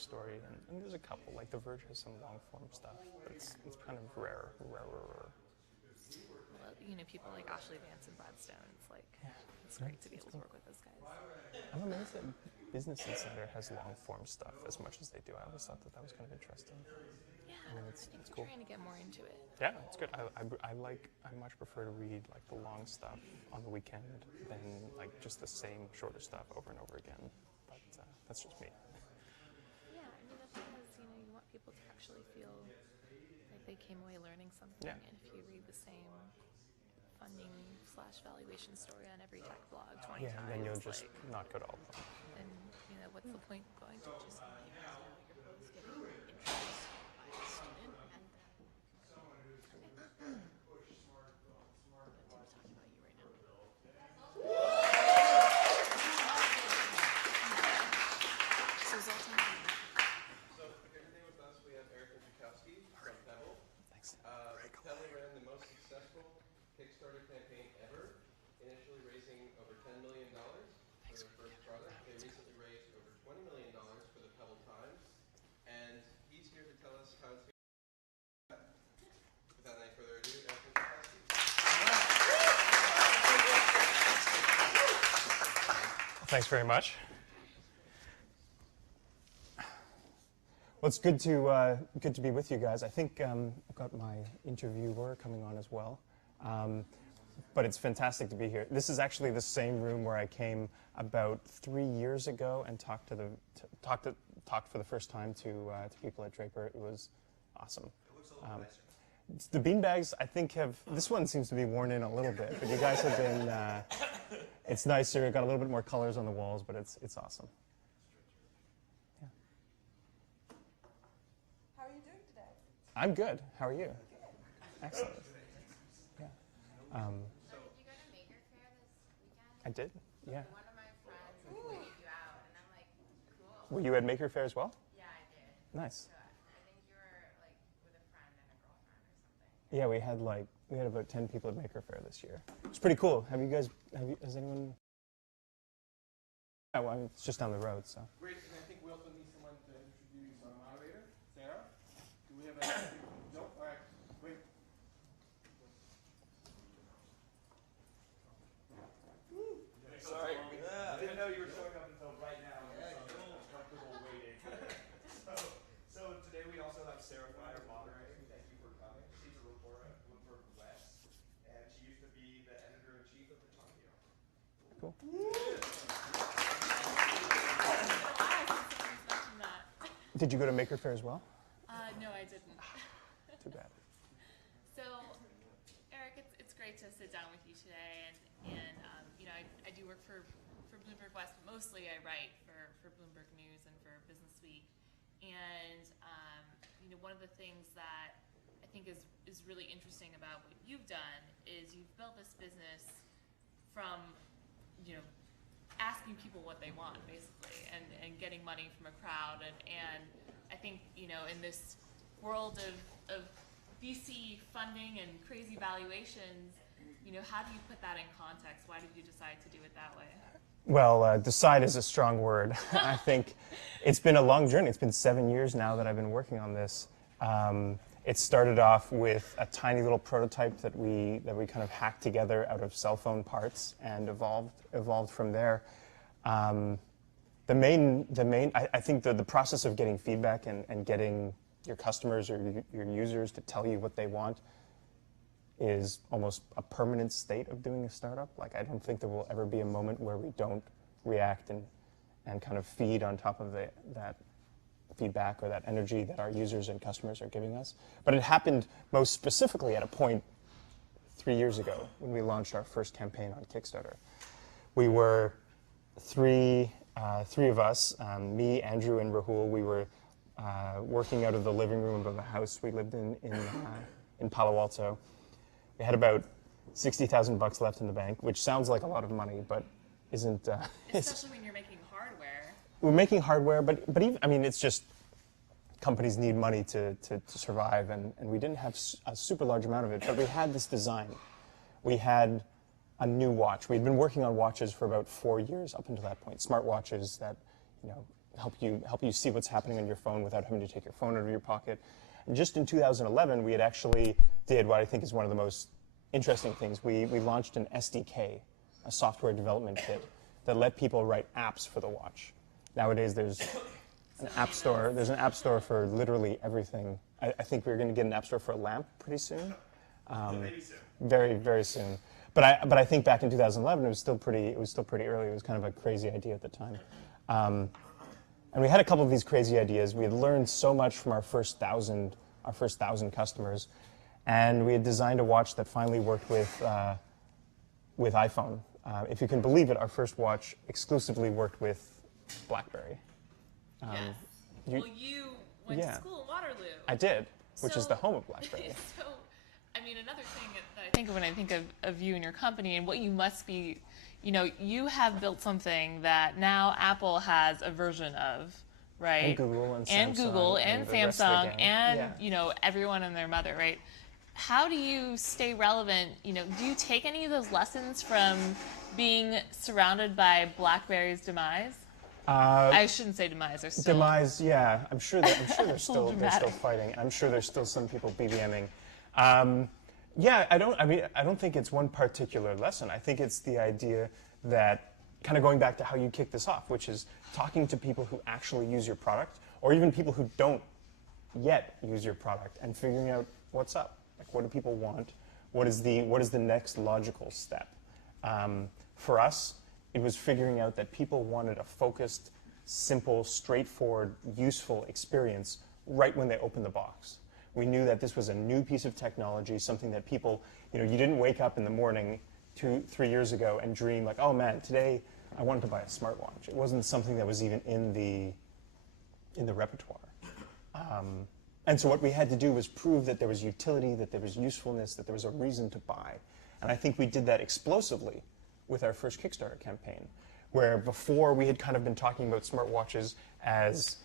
backstory, and there's a couple. Like The Verge has some long form stuff, but it's kind of rarer. Well, people like Ashley Vance and Brad Stone. It's great to be able to work with those guys. I'm amazed that Business Insider has long form stuff as much as they do. I always thought that was kind of interesting. Yeah, I mean, it's cool. trying to get more into it. Yeah, it's good. I much prefer to read like the long stuff on the weekend than like just the same shorter stuff over and over again. But that's just me. Yeah, I mean the thing is, you want people to actually feel like they came away learning something. Yeah. And if you read the same funding/valuation story on every tech blog 20 times, then you'll just not go to all of them. And what's the point of going to just So here today with us we have Migicovsky from Pebble. Thanks. Pebble ran the most successful Kickstarter campaign ever, initially raising over $10 million for their first product. They recently raised over $20 million for the Pebble Times, and he's here to tell us how to. Without any further ado, Migicovsky. Thanks very much. Well, it's good to be with you guys. I think I've got my interviewer coming on as well, but it's fantastic to be here. This is actually the same room where I came about 3 years ago and talked for the first time to people at Draper. It was awesome. It looks a little nicer. The beanbags, I think, this one seems to be worn in a little bit, but you guys have been. It's nicer. Got a little bit more colors on the walls, but it's awesome. I'm good. How are you? Excellent. Yeah. So did you go to Maker Faire this weekend? I did. Yeah. One of my friends pointed you out, and I'm like, cool. Were you at Maker Faire as well? Yeah, I did. Nice. So I think you were like with a friend and a girlfriend or something. Yeah, we had about 10 people at Maker Faire this year. It's pretty cool. Has anyone? Oh, well, it's just down the road, so. Great, and I think we also need someone to introduce our moderator, Sarah. Do we have a? No? All right, great. Sorry. I didn't know you were showing up until right now. Comfortable waiting. So today we also have Sarah Fire moderating. Thank you for coming. She's a reporter at Bloomberg West, and she used to be the editor-in-chief of the Tonio. Cool. Did you go to Maker Faire as well? No, I didn't. Too bad. So, Eric, it's great to sit down with you today, and I do work for Bloomberg West, but mostly I write for Bloomberg News and for Business Week. And one of the things that I think is really interesting about what you've done is you've built this business from asking people what they want, basically, and getting money from a crowd. And I think, in this world of VC funding and crazy valuations, how do you put that in context? Why did you decide to do it that way? Well, decide is a strong word. I think it's been a long journey. It's been 7 years now that I've been working on this. It started off with a tiny little prototype that we kind of hacked together out of cell phone parts and evolved from there. I think the process of getting feedback and getting your customers or your users to tell you what they want is almost a permanent state of doing a startup. Like, I don't think there will ever be a moment where we don't react and kind of feed on top of that feedback or that energy that our users and customers are giving us. But it happened most specifically at a point 3 years ago when we launched our first campaign on Kickstarter. We were three of us, me, Andrew, and Rahul. We were working out of the living room of a house we lived in Palo Alto. We had about $60,000 left in the bank, which sounds like a lot of money, but isn't. Especially when you're making hardware. We're making hardware, but even, I mean, it's just companies need money to survive, and we didn't have a super large amount of it, but we had this design. We had a new watch. We'd been working on watches for about 4 years up until that point, smart watches that help you see what's happening on your phone without having to take your phone out of your pocket. And just in 2011, we had actually did what I think is one of the most interesting things. We launched an SDK, a software development kit, that let people write apps for the watch. Nowadays, there's an app store. There's an app store for literally everything. I think we're going to get an app store for a lamp pretty soon. Maybe so. Very, very soon. But I think back in 2011, it was still pretty early. It was kind of a crazy idea at the time. And we had a couple of these crazy ideas. We had learned so much from our first thousand customers, and we had designed a watch that finally worked with iPhone. If you can believe it, our first watch exclusively worked with BlackBerry. Well, you went to school in Waterloo. I did, which is So- the home of BlackBerry. So, I mean, another thing that I think of when I think of you and your company and what you must be, you have built something that now Apple has a version of, right? And Google and Samsung. And Google and the rest of the Samsung gang. and, everyone and their mother, right? How do you stay relevant? Do you take any of those lessons from being surrounded by BlackBerry's demise? I shouldn't say demise. They're still Demise, yeah. I'm sure they're still dramatic. fighting. I'm sure there's still some people BBMing. Yeah, I don't think it's one particular lesson. I think it's the idea that, kind of going back to how you kicked this off, which is talking to people who actually use your product, or even people who don't yet use your product, and figuring out what's up. Like, what do people want? What is the next logical step? For us, it was figuring out that people wanted a focused, simple, straightforward, useful experience right when they open the box. We knew that this was a new piece of technology, something that people, you didn't wake up in the morning 2-3 years ago and dream like, oh man, today I wanted to buy a smartwatch. It wasn't something that was even in the repertoire. And so what we had to do was prove that there was utility, that there was usefulness, that there was a reason to buy. And I think we did that explosively with our first Kickstarter campaign, where before we had kind of been talking about smartwatches as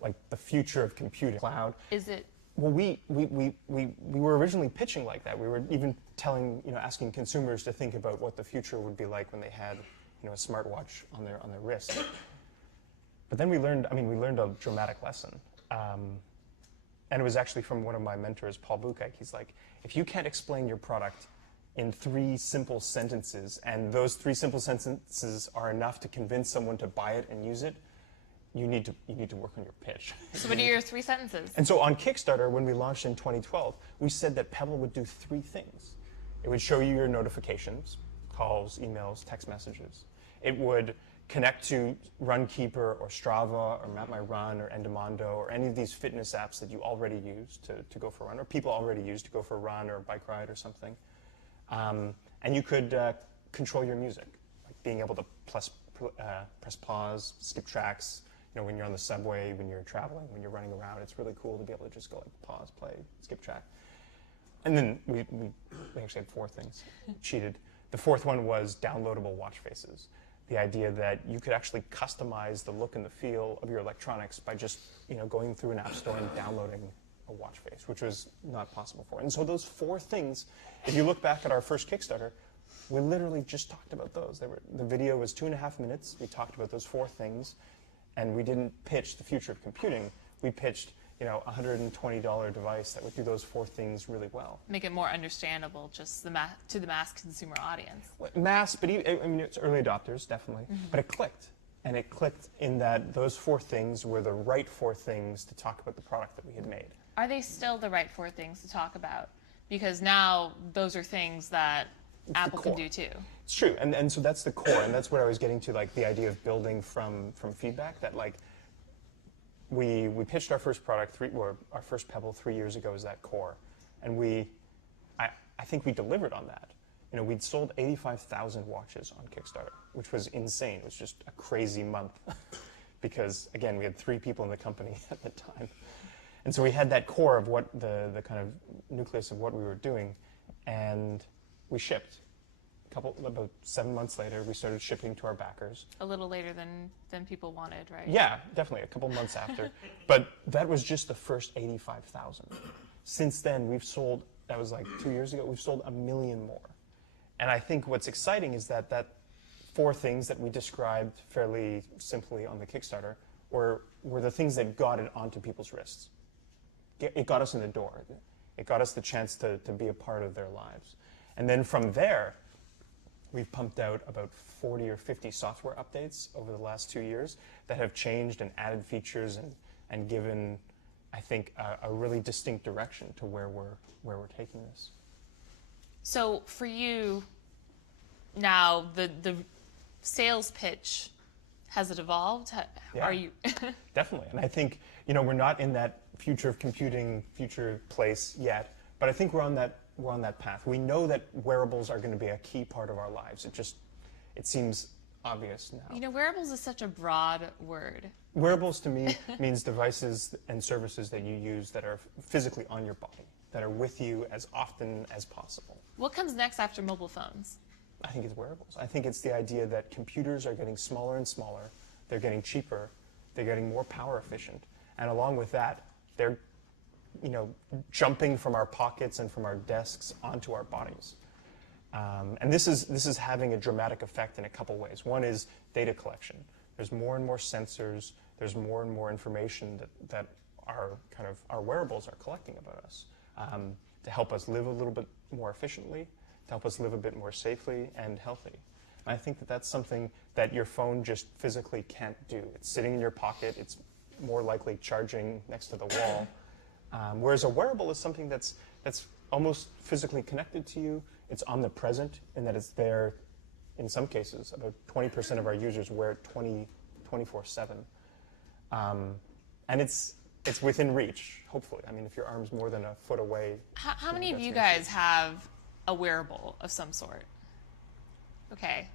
like the future of computing. Cloud. Is it? Well, we were originally pitching like that. We were even asking consumers to think about what the future would be like when they had, a smartwatch on their wrist. But then we learned a dramatic lesson. And it was actually from one of my mentors, Paul Buchek. He's like, if you can't explain your product in 3 simple sentences, and those 3 simple sentences are enough to convince someone to buy it and use it, you need to work on your pitch. So what are your 3 sentences? And so on Kickstarter, when we launched in 2012, we said that Pebble would do 3 things. It would show you your notifications, calls, emails, text messages. It would connect to Runkeeper or Strava or Map My Run or Endomondo or any of these fitness apps that you already use to go for a run, or people already use to go for a run or a bike ride or something. And you could control your music, like being able to press pause, skip tracks. When you're on the subway, when you're traveling, when you're running around, it's really cool to be able to just go like pause, play, skip track. And then we actually had 4 things. Cheated. The 4th one was downloadable watch faces. The idea that you could actually customize the look and the feel of your electronics by just going through an app store and downloading a watch face, which was not possible before. And so those 4 things, if you look back at our first Kickstarter, we literally just talked about those. The video was 2.5 minutes. We talked about those 4 things, and we didn't pitch the future of computing. We pitched a $120 device that would do those 4 things really well. Make it more understandable, just to the mass consumer audience. Mass, but it's early adopters, definitely. Mm-hmm. But it clicked. And it clicked in that those 4 things were the right 4 things to talk about the product that we had made. Are they still the right 4 things to talk about? Because now those are things that Apple can do too. It's true, and so that's the core, and that's what I was getting to, like the idea of building from feedback. That like we pitched our first product our first Pebble 3 years ago as that core, and I think we delivered on that. We'd sold 85,000 watches on Kickstarter, which was insane. It was just a crazy month because again we had 3 people in the company at the time, and so we had that core of what the kind of nucleus of what we were doing, and we shipped. About 7 months later, we started shipping to our backers. A little later than people wanted, right? Yeah, definitely, a couple months after. But that was just the first 85,000. Since then, we've sold, that was like 2 years ago, we've sold 1 million more. And I think what's exciting is that 4 things that we described fairly simply on the Kickstarter were the things that got it onto people's wrists. It got us in the door. It got us the chance to be a part of their lives. And then from there, we've pumped out about 40 or 50 software updates over the last 2 years that have changed and added features and given, I think, a really distinct direction to where we're taking this. So for you now, the sales pitch, has it evolved? Yeah. Are you? Definitely. And I think, we're not in that future of computing, future place yet, but I think we're on that path. We know that wearables are going to be a key part of our lives. It seems obvious now. Wearables is such a broad word. Wearables to me means devices and services that you use that are physically on your body, that are with you as often as possible. What comes next after mobile phones? I think it's wearables. I think it's the idea that computers are getting smaller and smaller. They're getting cheaper. They're getting more power efficient. And along with that, they're jumping from our pockets and from our desks onto our bodies. And this is having a dramatic effect in a couple ways. One is data collection. There's more and more sensors. There's more and more information that our wearables are collecting about us to help us live a little bit more efficiently, to help us live a bit more safely and healthy. And I think that that's something that your phone just physically can't do. It's sitting in your pocket. It's more likely charging next to the wall. Whereas a wearable is something that's almost physically connected to you. It's omnipresent in that it's there. In some cases, about 20% of our users wear it 24/7. And it's within reach, hopefully. I mean, if your arm's more than a foot away. How many of you guys have a wearable of some sort? Okay.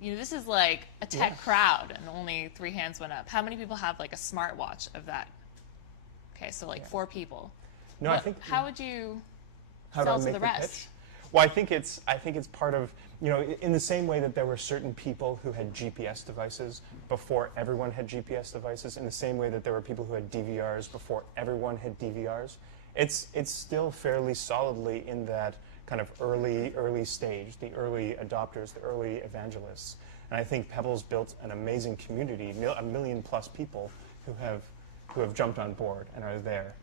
This is like a tech crowd, and only 3 hands went up. How many people have like a smartwatch of that? Okay, so like 4 people. No, I think. How would you How sell do I to make the the rest? pitch? Well, I think it's part of, in the same way that there were certain people who had GPS devices before everyone had GPS devices, in the same way that there were people who had DVRs before everyone had DVRs, it's still fairly solidly in that kind of early stage, the early adopters, the early evangelists. And I think Pebble's built an amazing community, 1 million plus people who have jumped on board and are there.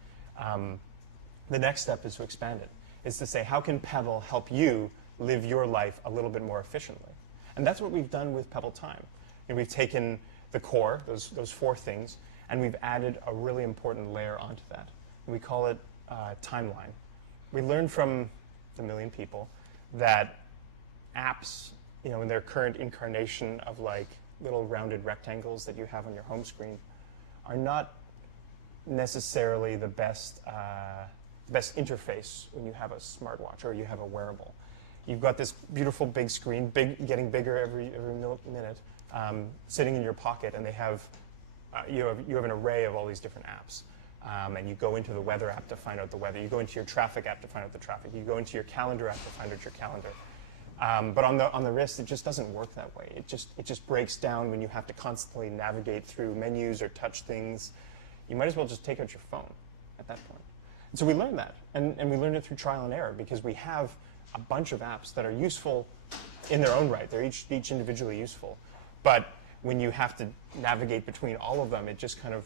The next step is to expand it, is to say, how can Pebble help you live your life a little bit more efficiently? And that's what we've done with Pebble Time. We've taken the core, those 4 things, and we've added a really important layer onto that. And we call it timeline. We learned from the 1 million people that apps, in their current incarnation of like little rounded rectangles that you have on your home screen, are not necessarily the best interface when you have a smartwatch or you have a wearable. You've got this beautiful big screen, getting bigger every minute, sitting in your pocket, and they have you have an array of all these different apps. And you go into the weather app to find out the weather. You go into your traffic app to find out the traffic. You go into your calendar app to find out your calendar. But on the wrist, it just doesn't work that way. It just breaks down when you have to constantly navigate through menus or touch things. You might as well just take out your phone at that point. And so we learned that, and we learned it through trial and error, because we have a bunch of apps that are useful in their own right. They're each individually useful. But when you have to navigate between all of them, it just kind of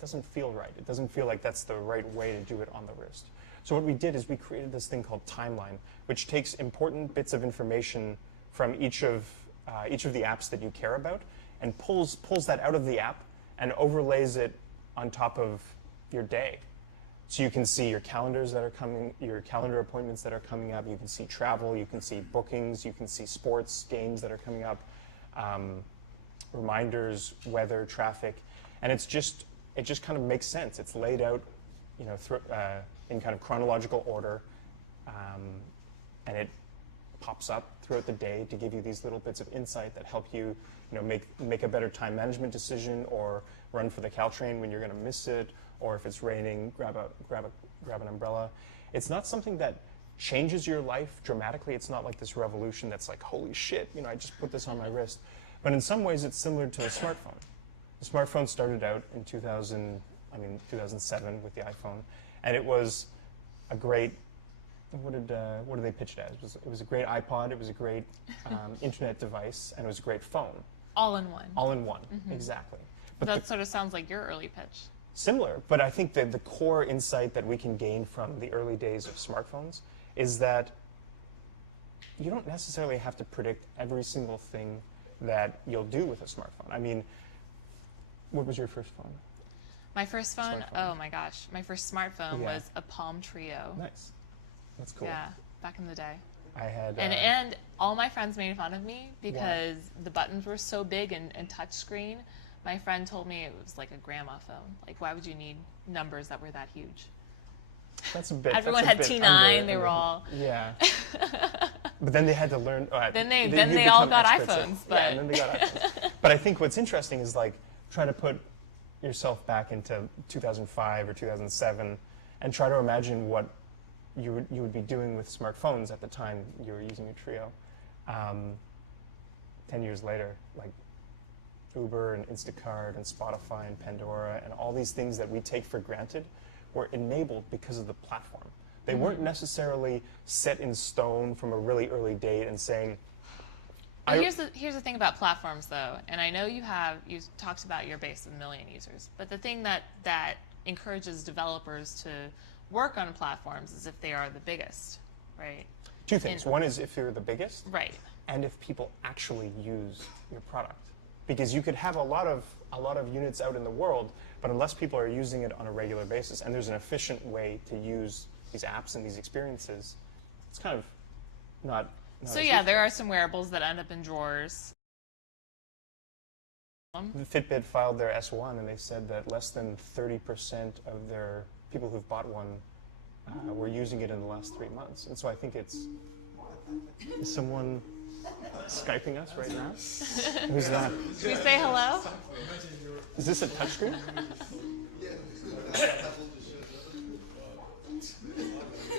doesn't feel right. It doesn't feel like that's the right way to do it on the wrist. So what we did is we created this thing called Timeline, which takes important bits of information from each of the apps that you care about and pulls that out of the app and overlays it on top of your day. So you can see your calendars that are coming, your calendar appointments that are coming up. You can see travel. You can see bookings. You can see sports games that are coming up, reminders, weather, traffic, and it just kind of makes sense. It's laid out, in kind of chronological order, and it pops up throughout the day to give you these little bits of insight that help you, make a better time management decision, or run for the Caltrain when you're going to miss it, or if it's raining, grab an umbrella. It's not something that changes your life dramatically. It's not like this revolution that's like, holy shit, I just put this on my wrist. But in some ways, it's similar to a smartphone. The smartphone started out in 2007 with the iPhone, and it was a great. What did they pitch it as? It was a great iPod. It was a great internet device, and it was a great phone. All in one. All in one, exactly. But That sort of sounds like your early pitch. similar, but I think that the core insight that we can gain from the early days of smartphones is that you don't necessarily have to predict every single thing that you'll do with a smartphone. I mean, what was your first phone? My first phone, Smartphone. oh my gosh, my first smartphone Yeah. was a Palm Trio. Nice. That's cool. Yeah, back in the day. I had And all my friends made fun of me because the buttons were so big and touch screen. My friend told me it was like a grandma phone. Like, why would you need numbers that were that huge? that's a bit. Everyone that's a had bit T9. They were all. Yeah. But then they had to learn. Then you they all become got experts iPhones, yeah, and then but- they got iPhones. But I think what's interesting is like try to put yourself back into 2005 or 2007 and try to imagine what you would be doing with smartphones at the time you were using a Trio. 10 years later, like Uber and Instacart and Spotify and Pandora and all these things that we take for granted were enabled because of the platform. They weren't necessarily set in stone from a really early date and saying, Well, here's the thing about platforms, though, and I know you talked about your base of 1 million users, but the thing that encourages developers to work on platforms is if they are the biggest, right? two things. One is if you're the biggest, Right. and if people actually use your product. Because you could have a lot of units out in the world, but unless people are using it on a regular basis, and there's an efficient way to use these apps and these experiences, it's kind of not So as yeah, useful. there are some wearables that end up in drawers. Fitbit filed their S1, and they said that less than 30% of their people who've bought one were using it in the last 3 months. And so I think is someone Skyping us right now? Who's that? Should we say hello? Is this a touchscreen?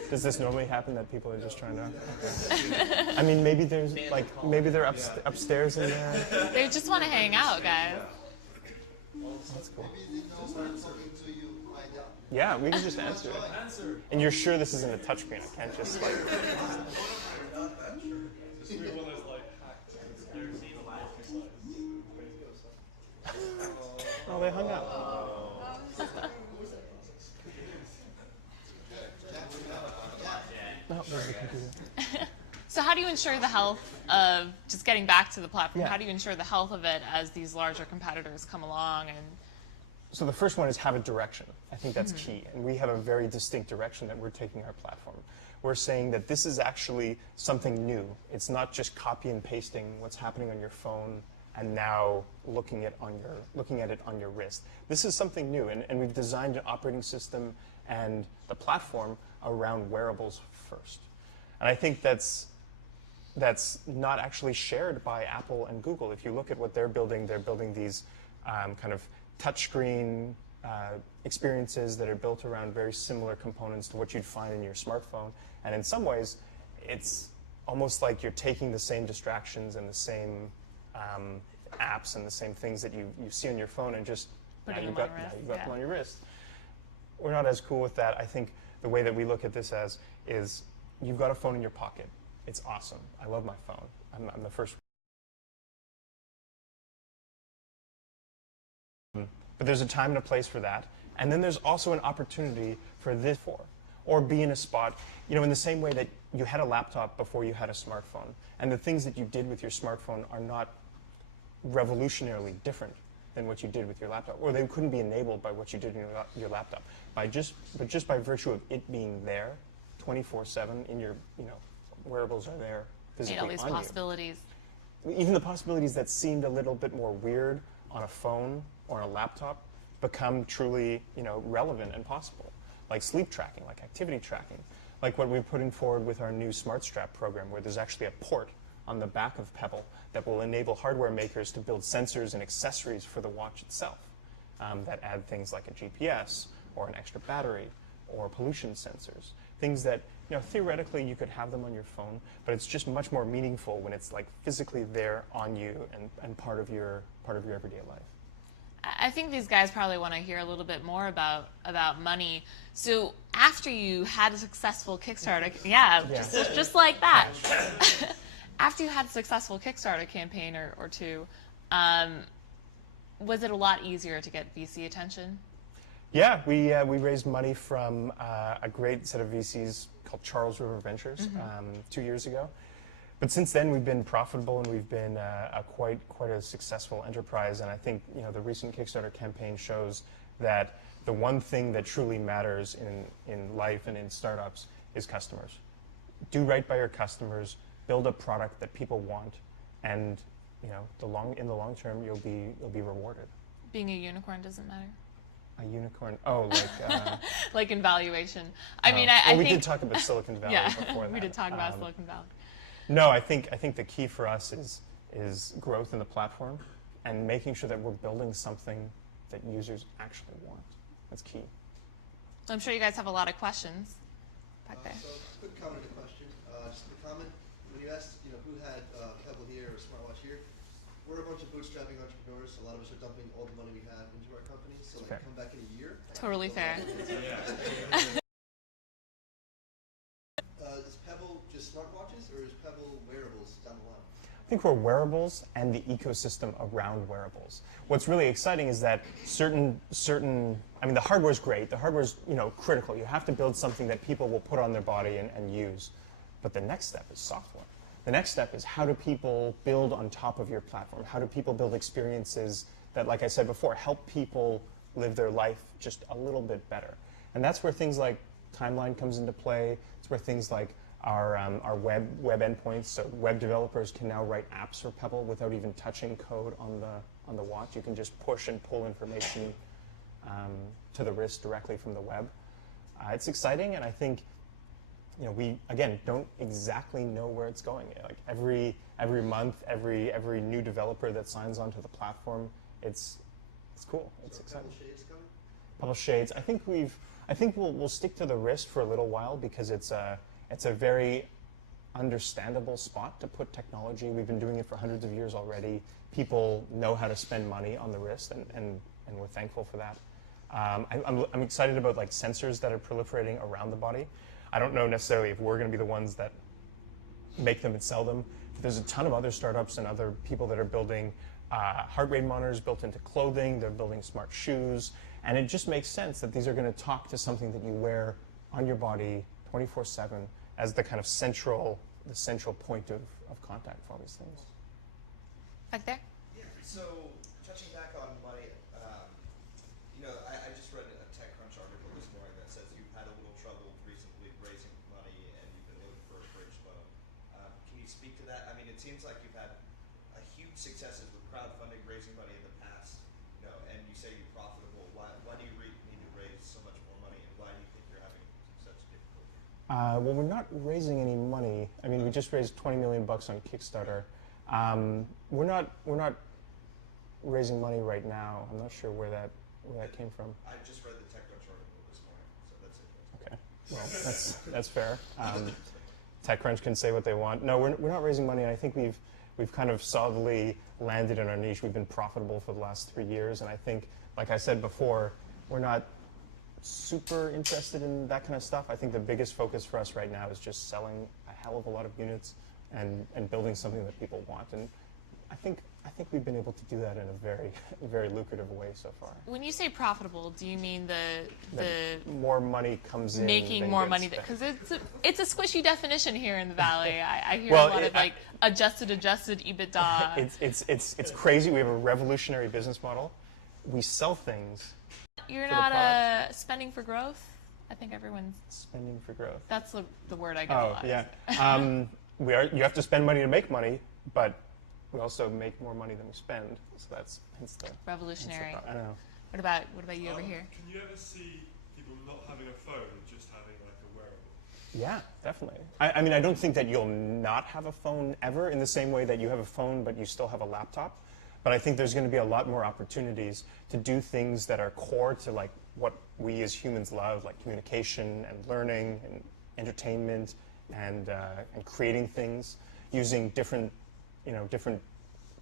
Does this normally happen that people are just trying to? Okay. I mean, maybe there's maybe they're upstairs in there. They just want to hang out, guys. That's cool. Yeah, we can just answer it. And you're sure this isn't a touchscreen? I can't just like. Oh, they hung up. Oh, there's the computer. So how do you ensure the health of, just getting back to the platform, Yeah. how do you ensure the health of it as these larger competitors come along? And So the first one is have a direction. I think that's key. And we have a very distinct direction that we're taking our platform. We're saying that this is actually something new. It's not just copy and pasting what's happening on your phone and now looking at it on your wrist. This is something new, and we've designed an operating system and the platform around wearables first. And I think that's not actually shared by Apple and Google. If you look at what they're building these kind of touchscreen experiences that are built around very similar components to what you'd find in your smartphone. And in some ways, it's almost like you're taking the same distractions and the same apps and the same things that you see on your phone and just now Putting you've them got, on your now wrist, you've got yeah. them on your wrist. We're not as cool with that. I think the way that we look at this as is you've got a phone in your pocket. It's awesome. I love my phone. I'm the first. But there's a time and a place for that. And then there's also an opportunity for this or be in a spot, in the same way that you had a laptop before you had a smartphone. And the things that you did with your smartphone are not revolutionarily different than what you did with your laptop, or they couldn't be enabled by what you did in your laptop. But just by virtue of it being there 24/7 in your, wearables are there physically all these on possibilities. you. Even the possibilities that seemed a little bit more weird on a phone or on a laptop become truly, relevant and possible. Like sleep tracking, like activity tracking, like what we're putting forward with our new Smart Strap program, where there's actually a port on the back of Pebble that will enable hardware makers to build sensors and accessories for the watch itself that add things like a GPS or an extra battery or pollution sensors. Things that, theoretically you could have them on your phone, but it's just much more meaningful when it's like physically there on you and part of your everyday life. I think these guys probably want to hear a little bit more about money. So after you had a successful Kickstarter, just like that. After you had a successful Kickstarter campaign or two, Was it a lot easier to get VC attention? Yeah, we raised money from a great set of VCs called Charles River Ventures 2 years ago. But since then, we've been profitable and we've been quite a successful enterprise. And I think the recent Kickstarter campaign shows that the one thing that truly matters in life and in startups is customers. Do right by your customers, build a product that people want, and in the long term, you'll be rewarded. Being a unicorn doesn't matter. A unicorn? Oh, like like in valuation. I mean, well, I we think did talk about Silicon Valley before that. we did talk about Silicon Valley. No, I think the key for us is growth in the platform and making sure that we're building something that users actually want. That's key. I'm sure you guys have a lot of questions back there. So, quick comment and question. Just a comment. When you asked, who had Pebble here or smartwatch here, we're a bunch of bootstrapping entrepreneurs. A lot of us are dumping all the money we have into our company. So, Fair. come back in a year. Totally fair. Is Pebble just smartwatches, or is Pebble wearables down the line? I think we're wearables and the ecosystem around wearables. What's really exciting is that certain I mean, the hardware's great. The hardware's critical. You have to build something that people will put on their body and use. But the next step is software. The next step is, how do people build on top of your platform? How do people build experiences that, like I said before, help people live their life just a little bit better? And that's where things like Timeline comes into play. It's where things like our web endpoints, so web developers can now write apps for Pebble without even touching code on the watch. You can just push and pull information to the wrist directly from the web. It's exciting, and I think we again don't exactly know where it's going. Like every month, every new developer that signs onto the platform, it's cool. It's exciting. Pebble Shades coming? Pebble Shades. I think we'll stick to the wrist for a little while because it's a very understandable spot to put technology. We've been doing it for hundreds of years already. People know how to spend money on the wrist, and we're thankful for that. I'm excited about like sensors that are proliferating around the body. I don't know necessarily if we're going to be the ones that make them and sell them. But there's a ton of other startups and other people that are building heart rate monitors built into clothing. They're building smart shoes. And it just makes sense that these are going to talk to something that you wear on your body 24/7 as the kind of central point of contact for all these things. Back there? Yeah, so touching back on money, I just read a TechCrunch article this morning that says you've had a little trouble recently raising money and you've been looking for a bridge loan. Can you speak to that? I mean, it seems like you've had a huge successes with crowdfunding, raising money in the past, and you say you're profitable. Why do you need to raise so much more money, and why do you think you're having such difficulty? Well, we're not raising any money. I mean, we just raised $20 million on Kickstarter. We're not raising money right now. I'm not sure where that came from. I just read the TechCrunch article this morning, so that's it. Okay, well, that's fair. TechCrunch can say what they want. No, we're not raising money. I think we've kind of solidly landed in our niche. We've been profitable for the last 3 years, and I think, like I said before, we're not super interested in that kind of stuff. I think the biggest focus for us right now is just selling a hell of a lot of units and building something that people want. And I think we've been able to do that in a very, very lucrative way so far. When you say profitable, do you mean the more money comes in, making than more gets money? spent. Because it's a squishy definition here in the Valley. I hear Well, a lot of like adjusted EBITDA. It's crazy. We have a revolutionary business model. We sell things. You're for the not product. spending for growth. I think everyone's. Spending for growth. That's the word I get a Oh, lot. yeah. You have to spend money to make money, but we also make more money than we spend. So that's hence the Revolutionary. I don't know. What about you over here? Can you ever see people not having a phone and just having like a wearable? Yeah, definitely. I mean, I don't think that you'll not have a phone ever in the same way that you have a phone, but you still have a laptop. But I think there's going to be a lot more opportunities to do things that are core to like what we as humans love, like communication and learning and entertainment and creating things using different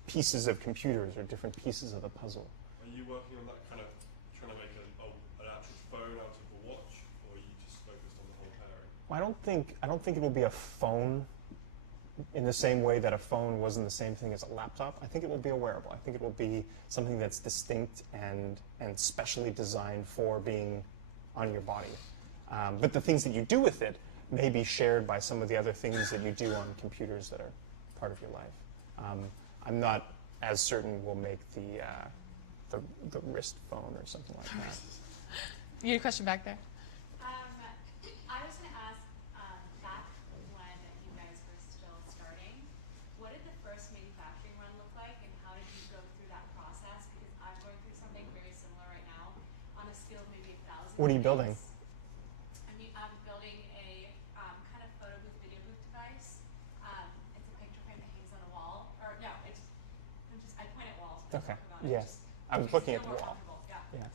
pieces of computers or different pieces of the puzzle. Are you working on that kind of trying to make an actual phone out of a watch, or are you just focused on the whole pairing? I don't think it will be a phone in the same way that a phone wasn't the same thing as a laptop, I think it will be a wearable. I think it will be something that's distinct and specially designed for being on your body. But the things that you do with it may be shared by some of the other things that you do on computers that are part of your life. I'm not as certain we'll make the wrist phone or something like that. You had a question back there? I was going to ask, back when you guys were still starting, what did the first manufacturing run look like, and how did you go through that process? Because I'm going through something very similar right now on a scale of maybe 1,000. What are you building? I'm building a kind of photo booth, video booth device. It's a picture frame that hangs on a wall. Or no, I point at walls. Okay. Talk about it. Yes. I was looking at the Feel more wall. comfortable. Yeah.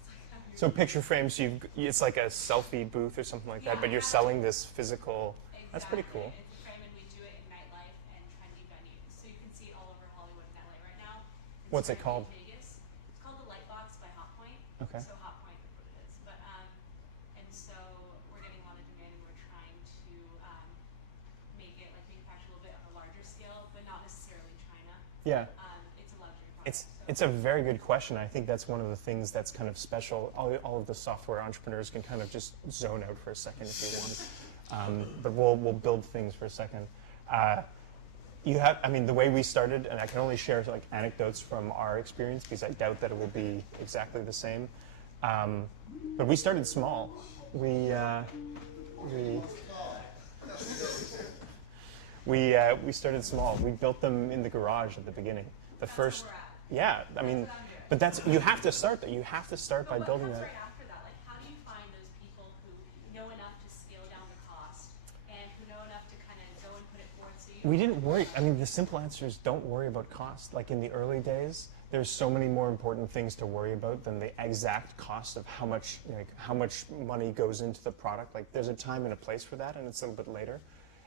It's So picture frames, it's like a selfie booth or something like that, but you're selling this physical. That's pretty cool. It's a frame, and we do it in nightlife and trendy venues. So you can see it all over Hollywood and LA right now. What's it called? Vegas. It's called the Lightbox by Hot Point. Okay. So Hot Point is what it is. But and so we're getting a lot of demand, and we're trying to make it like manufacture a little bit on a larger scale, but not necessarily China. Yeah. It's a luxury product. It's a very good question. I think that's one of the things that's kind of special. All of the software entrepreneurs can kind of just zone out for a second if you want. But we'll build things for a second. The way we started, and I can only share like anecdotes from our experience because I doubt that it will be exactly the same. But we started small. We started small. We built them in the garage at the beginning. The first. Yeah, but you have to start that. You have to start by building that. Right after that, like how do you find those people who know enough to scale down the cost and who know enough to kind of go and put it forth? So We didn't worry. The simple answer is don't worry about cost. Like in the early days, there's so many more important things to worry about than the exact cost of how much money goes into the product. Like there's a time and a place for that, and it's a little bit later.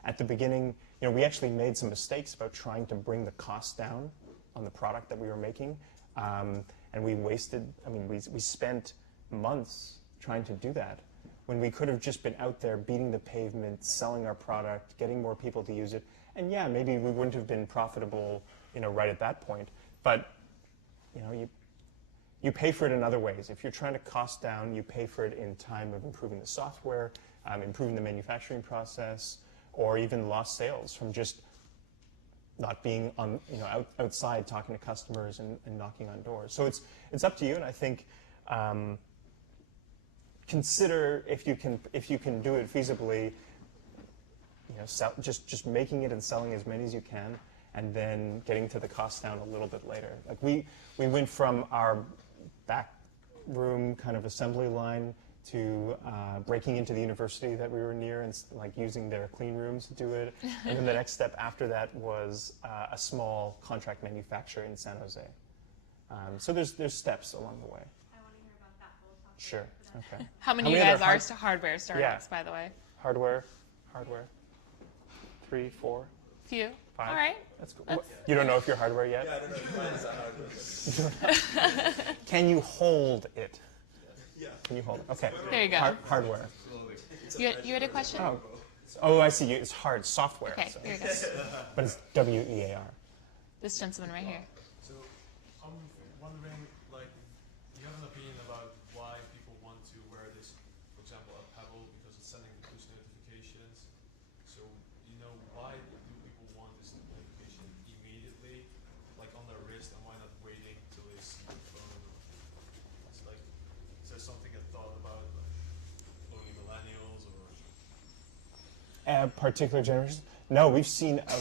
At the beginning, we actually made some mistakes about trying to bring the cost down on the product that we were making, and we wasted. We spent months trying to do that when we could have just been out there beating the pavement, selling our product, getting more people to use it. And yeah, maybe we wouldn't have been profitable, right at that point. But you pay for it in other ways. If you're trying to cost down, you pay for it in time of improving the software, improving the manufacturing process, or even lost sales from just not being on, outside talking to customers and knocking on doors. So it's up to you, and I think consider if you can do it feasibly. Just making it and selling as many as you can, and then getting to the cost down a little bit later. Like we went from our back room kind of assembly line to breaking into the university that we were near and using their clean rooms to do it. And then the next step after that was a small contract manufacturer in San Jose. So there's steps along the way. I want to hear about that whole topic. Sure. Okay. How many of you guys are hardware startups, by the way? Hardware. 3, 4, Few. 5. All right. That's cool. You don't know if you're hardware yet? Yeah, I don't know if mine is a hardware. Can you hold it? Yeah. Can you hold it? Okay. There you go. Hardware. You had a question? Oh, I see. It's hard software. Okay, So. here you go. But it's WEAR. This gentleman right here. So I'm wondering, you have an opinion about why people want to wear this, for example, a Pebble, because it's sending push notifications. So why do people want this notification immediately, like on their wrist, and why not waiting till they see the phone? It's is there something I thought about, only millennials or? Particular generations? No, we've seen a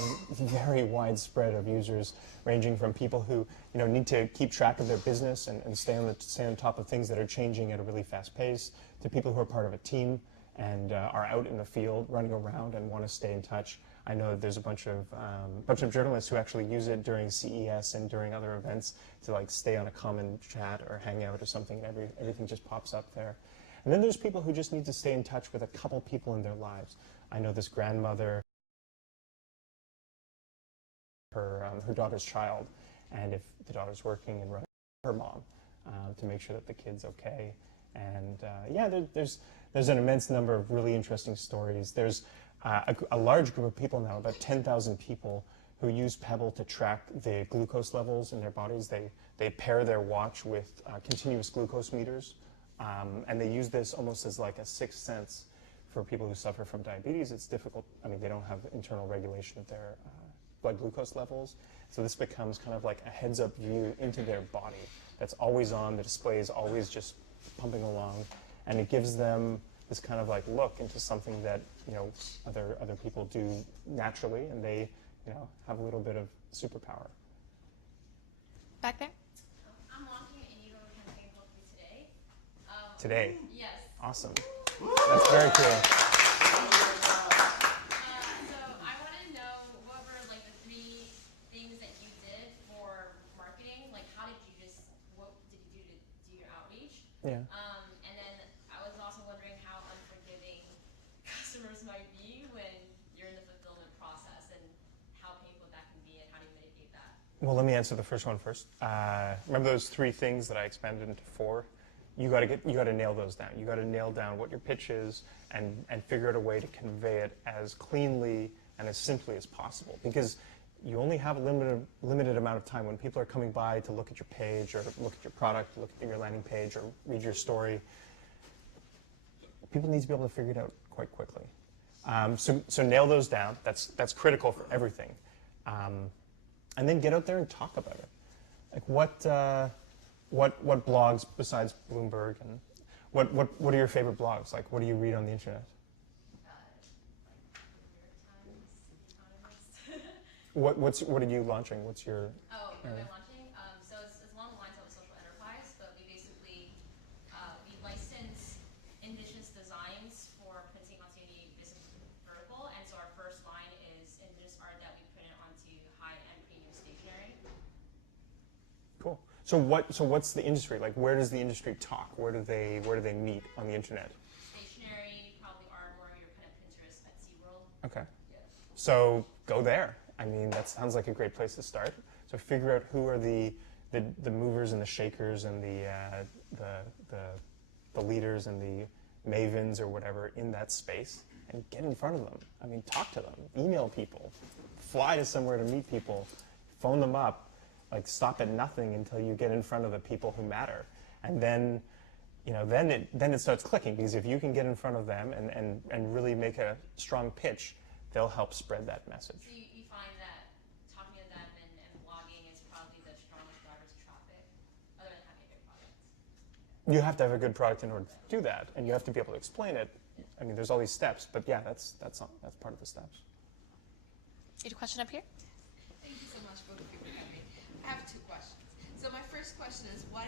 very wide spread of users, ranging from people who need to keep track of their business and stay on top of things that are changing at a really fast pace, to people who are part of a team and are out in the field running around and want to stay in touch. I know that there's a bunch of journalists who actually use it during CES and during other events to stay on a common chat or hang out or something, and everything just pops up there. And then there's people who just need to stay in touch with a couple people in their lives. I know this grandmother, her daughter's child, and if the daughter's working, and her mom to make sure that the kid's okay. And there's an immense number of really interesting stories. There's a large group of people now, about 10,000 people, who use Pebble to track the glucose levels in their bodies. They pair their watch with continuous glucose meters, and they use this almost as like a sixth sense for people who suffer from diabetes. It's difficult. I mean, they don't have internal regulation of their blood glucose levels. So this becomes kind of like a heads-up view into their body that's always on. The display is always just pumping along, and it gives them this kind of like look into something that other people do naturally, and they have a little bit of superpower. Back there. I'm launching an ego campaign hopefully today. Today. Yes. Awesome. That's very cool. So I want to know what were like the 3 things that you did for marketing. Like, what did you do to do your outreach? Yeah. And then I was also wondering how unforgiving customers might be when you're in the fulfillment process, and how painful that can be, and how do you mitigate that? Well, let me answer the first one first. Remember those 3 things that I expanded into 4? You got to nail those down. You got to nail down what your pitch is and figure out a way to convey it as cleanly and as simply as possible, because you only have a limited amount of time. When people are coming by to look at your page or look at your product, look at your landing page or read your story, people need to be able to figure it out quite quickly. So nail those down. That's critical for everything. And then get out there and talk about it. Like what blogs besides Bloomberg, and what are your favorite blogs? Like, what do you read on the internet? New York Times, Economist. What are you launching? What's your What am I launching? So it's along the lines of a social enterprise, but we basically we license indigenous designs for printing onto any business vertical, and so our first line is indigenous art that we print onto high-end premium stationery. Cool. So what's the industry like? Where does the industry talk? Where do they meet on the internet? Stationery, probably art, more your kind of Pinterest, Etsy world. Okay. Yeah. So go there. I mean, that sounds like a great place to start. So figure out who are the movers and the shakers and the leaders and the mavens or whatever in that space, and get in front of them. I mean, talk to them, email people, fly to somewhere to meet people, phone them up. Like, stop at nothing until you get in front of the people who matter, and then then it starts clicking, because if you can get in front of them and really make a strong pitch, they'll help spread that message. So you find that talking to them and blogging is probably the strongest drivers of traffic, other than having a good product. You have to have a good product in order to do that, and you have to be able to explain it. I mean, there's all these steps, but yeah, that's part of the steps. You had a question up here? Thank you so much, both of you, for having me. I have 2 questions. So my first question is, what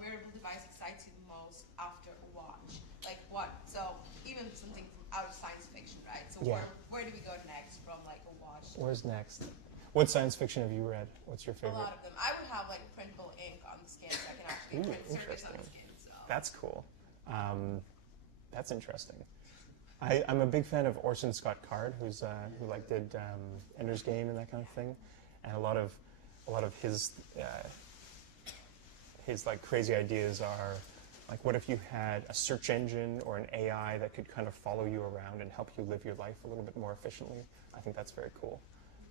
wearable device excites you the most after a watch? Like what? So even something out of science fiction, right? So Yeah. where do we go next from like a watch? Where's next? What science fiction have you read? What's your A favorite? lot of them. I would have like printable ink on the skin, so I can actually Ooh, print surface on the interesting. skin. So That's cool. That's interesting. I'm a big fan of Orson Scott Card, who did Ender's Game and that kind of thing, and a lot of his like crazy ideas are like, what if you had a search engine or an AI that could kind of follow you around and help you live your life a little bit more efficiently? I think that's very cool.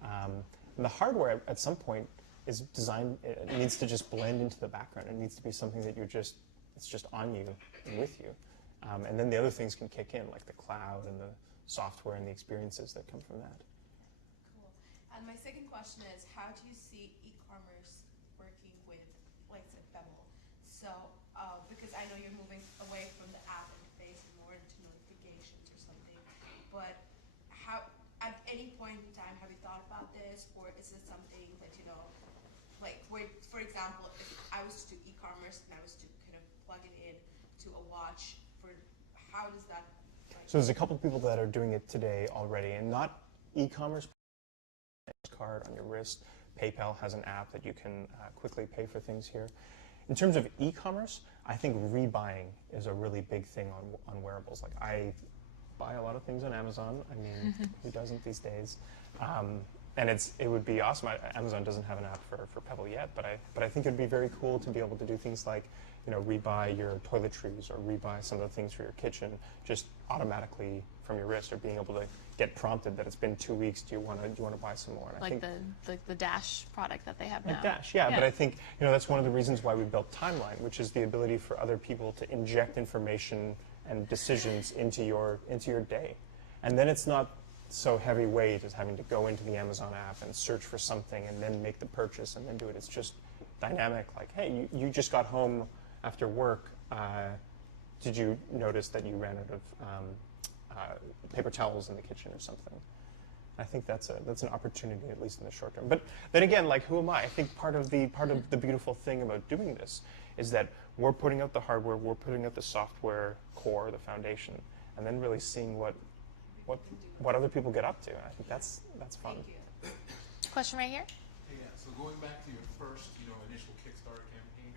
And the hardware at some point is designed. It needs to just blend into the background. It needs to be something that it's just on you and with you. And then the other things can kick in, like the cloud and the software and the experiences that come from that. cool. And my second question is, how do you see e-commerce working with, like, say, Pebble? So, because I know you're moving away from the app interface and more into notifications or something, but how, at any point in time, have you thought about this, or is it something that, like, where, for example, if I was to do e-commerce and I was to kind of plug it in to a watch, how does that, like, So there's a couple people that are doing it today already, and not e-commerce. Card on your wrist. PayPal has an app that you can quickly pay for things here. In terms of e-commerce, I think rebuying is a really big thing on wearables. Like, I buy a lot of things on Amazon. I mean, who doesn't these days? and it would be awesome. Amazon doesn't have an app for Pebble yet, but I think it'd be very cool to be able to do things like, rebuy your toiletries or rebuy some of the things for your kitchen just automatically from your wrist, or being able to get prompted that it's been 2 weeks. Do you want to buy some more? And Like the Dash product that they have now. like Dash, yeah. But I think that's one of the reasons why we built Timeline, which is the ability for other people to inject information and decisions into your day, and then it's not so heavyweight as having to go into the Amazon app and search for something and then make the purchase and then do it. It's just dynamic. Like, hey, you just got home after work. Did you notice that you ran out of paper towels in the kitchen or something? I think that's an opportunity, at least in the short term. But then again, like, who am I? I think part of the beautiful thing about doing this is that we're putting out the hardware, we're putting out the software core, the foundation, and then really seeing what other people get up to. And I think that's fun. Thank you. Question right here. Hey, yeah, so going back to your first, initial Kickstarter campaign,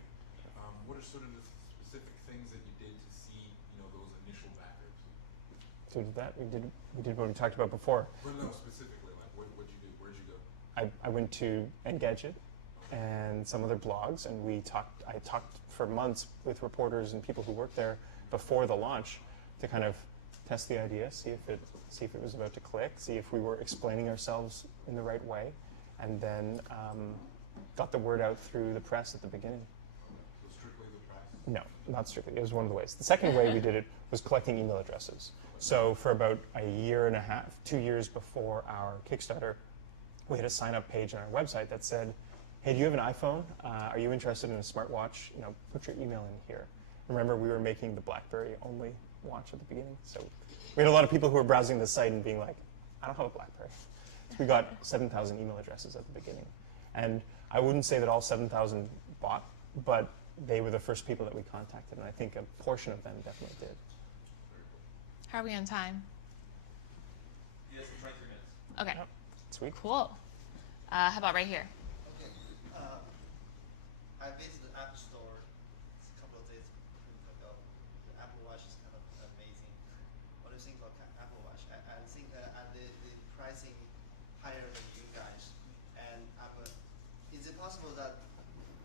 what are sort of the specific things that you did to see, those initial backers? So we did what we talked about before. Well, no, specifically, like what'd you do? Where'd you go? I went to Engadget and some other blogs, and I talked for months with reporters and people who worked there before the launch to kind of test the idea, see if it was about to click, see if we were explaining ourselves in the right way, and then got the word out through the press at the beginning. So strictly the press? No, not strictly. It was one of the ways. The second way we did it was collecting email addresses. So for about a year and a half, 2 years before our Kickstarter, we had a sign-up page on our website that said, hey, do you have an iPhone? Are you interested in a smartwatch? Put your email in here. Remember, we were making the BlackBerry-only watch at the beginning. So we had a lot of people who were browsing the site and being like, I don't have a BlackBerry. So we got 7,000 email addresses at the beginning. And I wouldn't say that all 7,000 bought, but they were the first people that we contacted, and I think a portion of them definitely did. How are we on time? Yes, 23 minutes. Okay. Yep. Sweet. Cool. How about right here? Okay. I visited the App Store a couple of days ago. The Apple Watch is kind of amazing. What do you think about Apple Watch? I think that the pricing higher than you guys. And is it possible that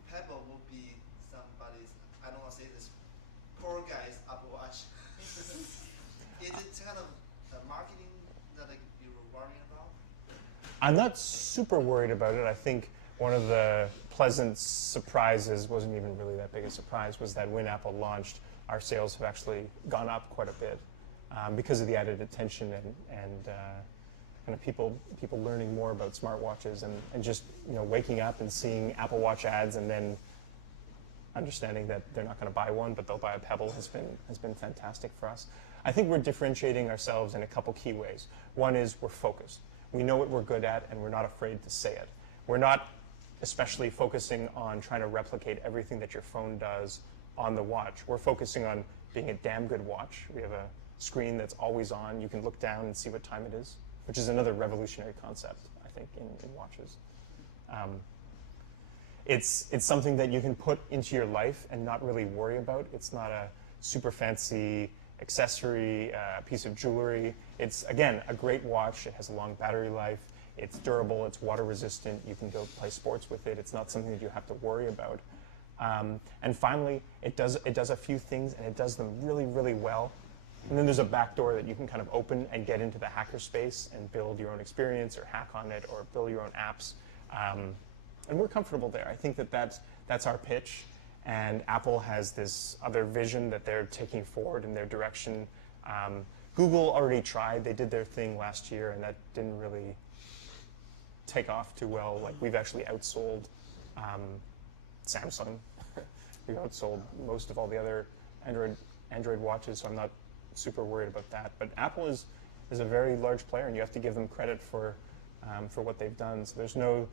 Pebble will be somebody's, I don't want to say this, poor guy's Apple Watch? Is it kind of marketing that you were worrying about? I'm not super worried about it. I think one of the pleasant surprises, wasn't even really that big a surprise, was that when Apple launched, our sales have actually gone up quite a bit because of the added attention and kind of people learning more about smartwatches and just waking up and seeing Apple Watch ads and then understanding that they're not going to buy one, but they'll buy a Pebble has been fantastic for us. I think we're differentiating ourselves in a couple key ways. One is we're focused. We know what we're good at, and we're not afraid to say it. We're not especially focusing on trying to replicate everything that your phone does on the watch. We're focusing on being a damn good watch. We have a screen that's always on. You can look down and see what time it is, which is another revolutionary concept, I think, in watches. It's something that you can put into your life and not really worry about. It's not a super fancy accessory, piece of jewelry. It's, again, a great watch. It has a long battery life. It's durable. It's water resistant. You can go play sports with it. It's not something that you have to worry about. And finally, it does a few things, and it does them really, really well. And then there's a back door that you can kind of open and get into the hacker space and build your own experience or hack on it or build your own apps. And we're comfortable there. I think that's our pitch. And Apple has this other vision that they're taking forward in their direction. Google already tried. They did their thing last year, and that didn't really take off too well. Like, we've actually outsold Samsung. We've outsold most of all the other Android watches, so I'm not super worried about that. But Apple is a very large player, and you have to give them credit for what they've done. So there's no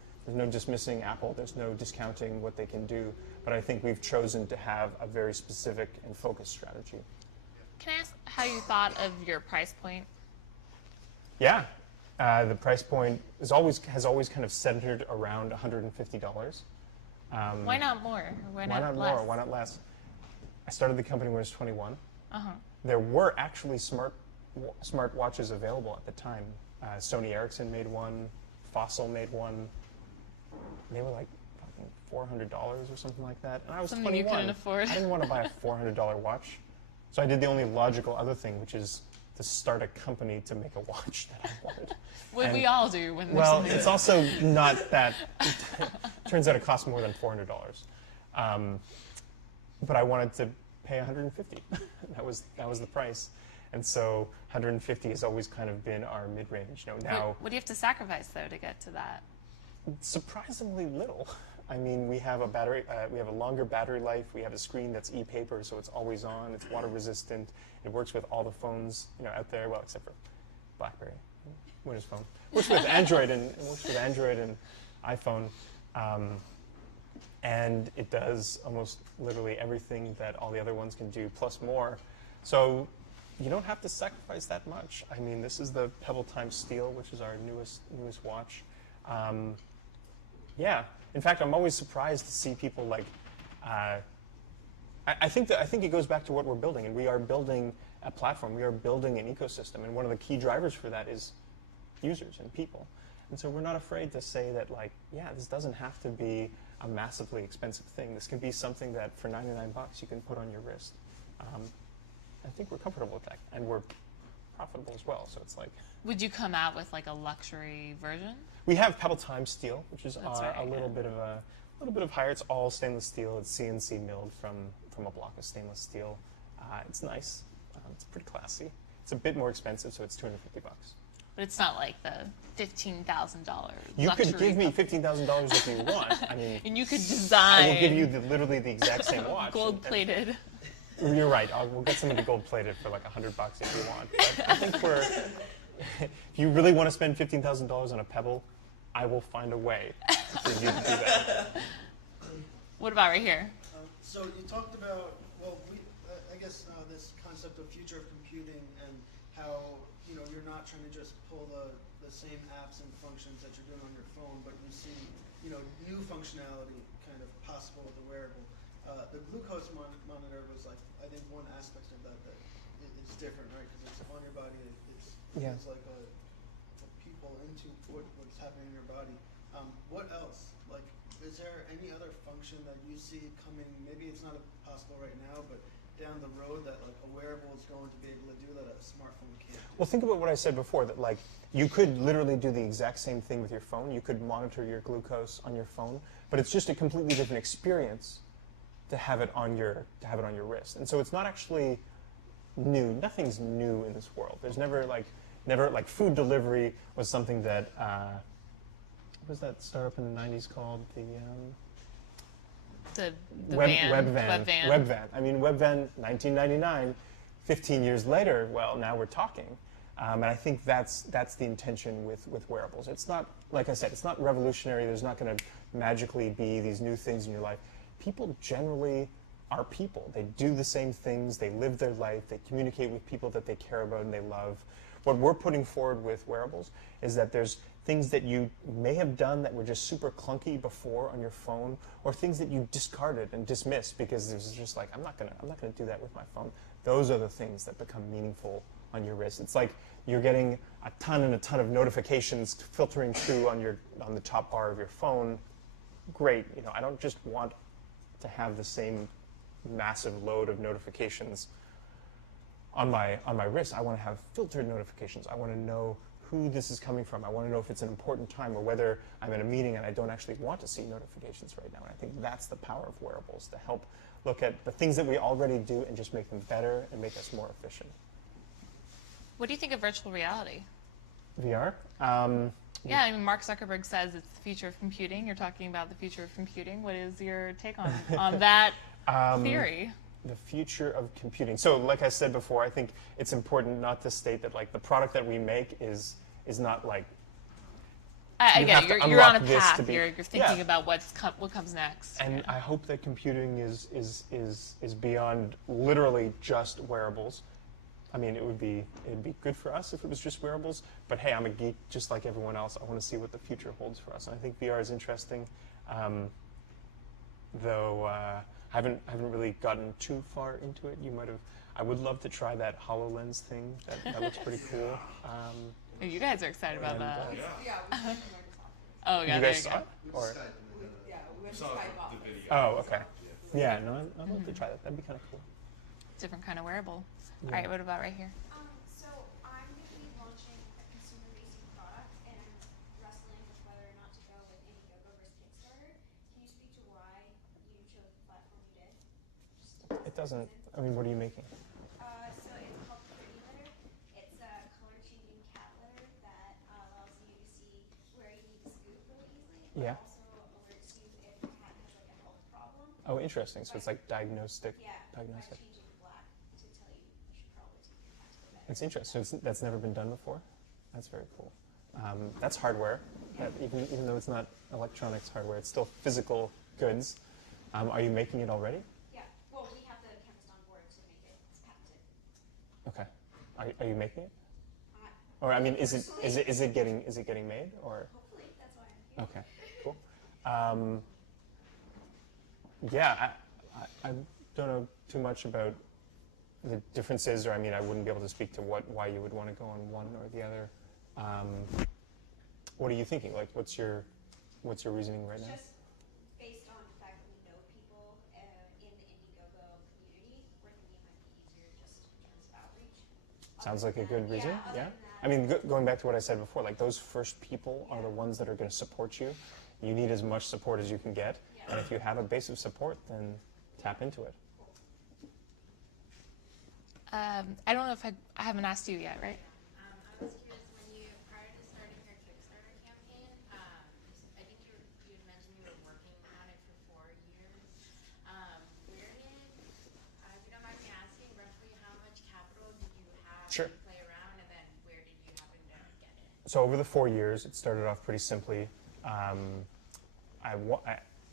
dismissing Apple. There's no discounting what they can do. But I think we've chosen to have a very specific and focused strategy. Can I ask how you thought of your price point? Yeah, the price point has always kind of centered around $150. Why not more? Why not more? less? Why not less? I started the company when I was 21. Uh-huh. There were actually smart watches available at the time. Sony Ericsson made one. Fossil made one. They were like $400 or something like that, and I was Something 21. you couldn't afford. I didn't want to buy a $400 watch, so I did the only logical other thing, which is to start a company to make a watch that I wanted. What we all do when there's Well, something it's that- also not that. Turns out it costs more than $400, but I wanted to pay $150. that was the price, and so $150 has always kind of been our mid-range. Now what do you have to sacrifice though to get to that? surprisingly little. I mean, we have a battery. We have a longer battery life. We have a screen that's e-paper, so it's always on. It's water resistant. It works with all the phones out there. Well, except for BlackBerry, Windows Phone. Works with Android and iPhone, and it does almost literally everything that all the other ones can do, plus more. So you don't have to sacrifice that much. I mean, this is the Pebble Time Steel, which is our newest watch. Yeah. In fact, I'm always surprised to see people like. I think it goes back to what we're building, and we are building a platform. We are building an ecosystem, and one of the key drivers for that is users and people. And so we're not afraid to say that, like, yeah, this doesn't have to be a massively expensive thing. This can be something that for $99 you can put on your wrist. I think we're comfortable with that, and we're profitable as well. So it's like. Would you come out with like a luxury version? We have Pebble Time Steel, which is That's right, a little bit of higher. It's all stainless steel. It's CNC milled from a block of stainless steel. It's nice. It's pretty classy. It's a bit more expensive, so it's $250. But it's not like the $15,000. You could give me $15,000 if you want. I mean, and you could design. I will give you literally the exact same watch. Gold-plated. You're right. We'll get something gold-plated for like $100 if you want. But I think if you really want to spend $15,000 on a Pebble, I will find a way for you to do that. What about right here? So you talked about, I guess this concept of future of computing and how you're not trying to just pull the same apps and functions that you're doing on your phone, but you see new functionality kind of possible with the wearable. The glucose monitor was like, I think one aspect of that it's different, right? Because it's on your body. It's like a people into what's happening in your body. What else? Like, is there any other function that you see coming? Maybe it's not possible right now, but down the road that like a wearable is going to be able to do that a smartphone can't do. Well, think about what I said before, that like you could literally do the exact same thing with your phone. You could monitor your glucose on your phone, but it's just a completely different experience to have it on your wrist. And so it's not actually new. Nothing's new in this world. There's never like food delivery was something that what was that startup in the 90s called? The Webvan. I mean, Webvan, 1999, 15 years later, well, now we're talking. And I think that's the intention with wearables. It's not, like I said, it's not revolutionary. There's not going to magically be these new things in your life. People generally are people. They do the same things. They live their life. They communicate with people that they care about and they love. What we're putting forward with wearables is that there's things that you may have done that were just super clunky before on your phone, or things that you discarded and dismissed because it was just like, I'm not gonna do that with my phone. Those are the things that become meaningful on your wrist. It's like you're getting a ton of notifications filtering through on the top bar of your phone. Great, I don't just want to have the same massive load of notifications on my wrist. I want to have filtered notifications. I want to know who this is coming from. I want to know if it's an important time or whether I'm in a meeting and I don't actually want to see notifications right now. And I think that's the power of wearables, to help look at the things that we already do and just make them better and make us more efficient. What do you think of virtual reality? VR? Yeah, I mean, Mark Zuckerberg says it's the future of computing. You're talking about the future of computing. What is your take on that theory? The future of computing. So, like I said before, I think it's important not to state that like the product that we make is not like. I get it. You're on a path. You're thinking about what comes next. And I hope that computing is beyond literally just wearables. I mean, it'd be good for us if it was just wearables. But hey, I'm a geek just like everyone else. I want to see what the future holds for us. And I think VR is interesting, though. I haven't really gotten too far into it. You might have. I would love to try that HoloLens thing. That looks pretty cool. You guys are excited about that. Yeah. Oh, yeah, you there guys you saw go. it? Or? Yeah, we went to Saw Skype the office. video. Oh, okay. Yeah, no, I'd love to try that. That'd be kind of cool. Different kind of wearable. Yeah. All right, what about right here? So I'm going to be launching a consumer-facing product, and I'm wrestling with whether or not to go with Indiegogo versus Kickstarter. Can you speak to why you chose the platform you did? It doesn't, I mean, what are you making? So it's called Pretty Litter. It's a color-changing cat litter that allows you to see where you need to scoop really easily, but Yeah. also alerts you if the cat has like a health problem. Oh, interesting. So it's like diagnostic. Yeah, by Diagnostic. changing black to tell you should probably take your cat to the vet. It's interesting. So that's never been done before. That's very cool. That's hardware. That even though it's not electronics hardware, it's still physical goods. Are you making it already? Yeah, well, we have the chemist on board to make it. It's patented. Okay. Are you making it? Uh, Or I mean, is it getting made or? Hopefully, that's why I'm here. Okay, cool. Yeah, I don't know too much about the differences, or I mean, I wouldn't be able to speak to why you would want to go on one or the other. What are you thinking? Like, what's your reasoning right now? Just based on the fact that we know people in the Indiegogo community, we're thinking it might be easier just in terms of outreach. Sounds like a good reason. Other Yeah. than that, I mean, going back to what I said before, like those first people are the ones that are going to support you. You need as much support as you can get, and if you have a base of support, then tap into it. I don't know if I haven't asked you yet, right? I was curious, when you, prior to starting your Kickstarter campaign, I think you had mentioned you were working on it for 4 years. Where did, if you don't mind me asking, roughly how much capital did you have Sure. to play around, and then where did you happen to get it? So over the 4 years, it started off pretty simply.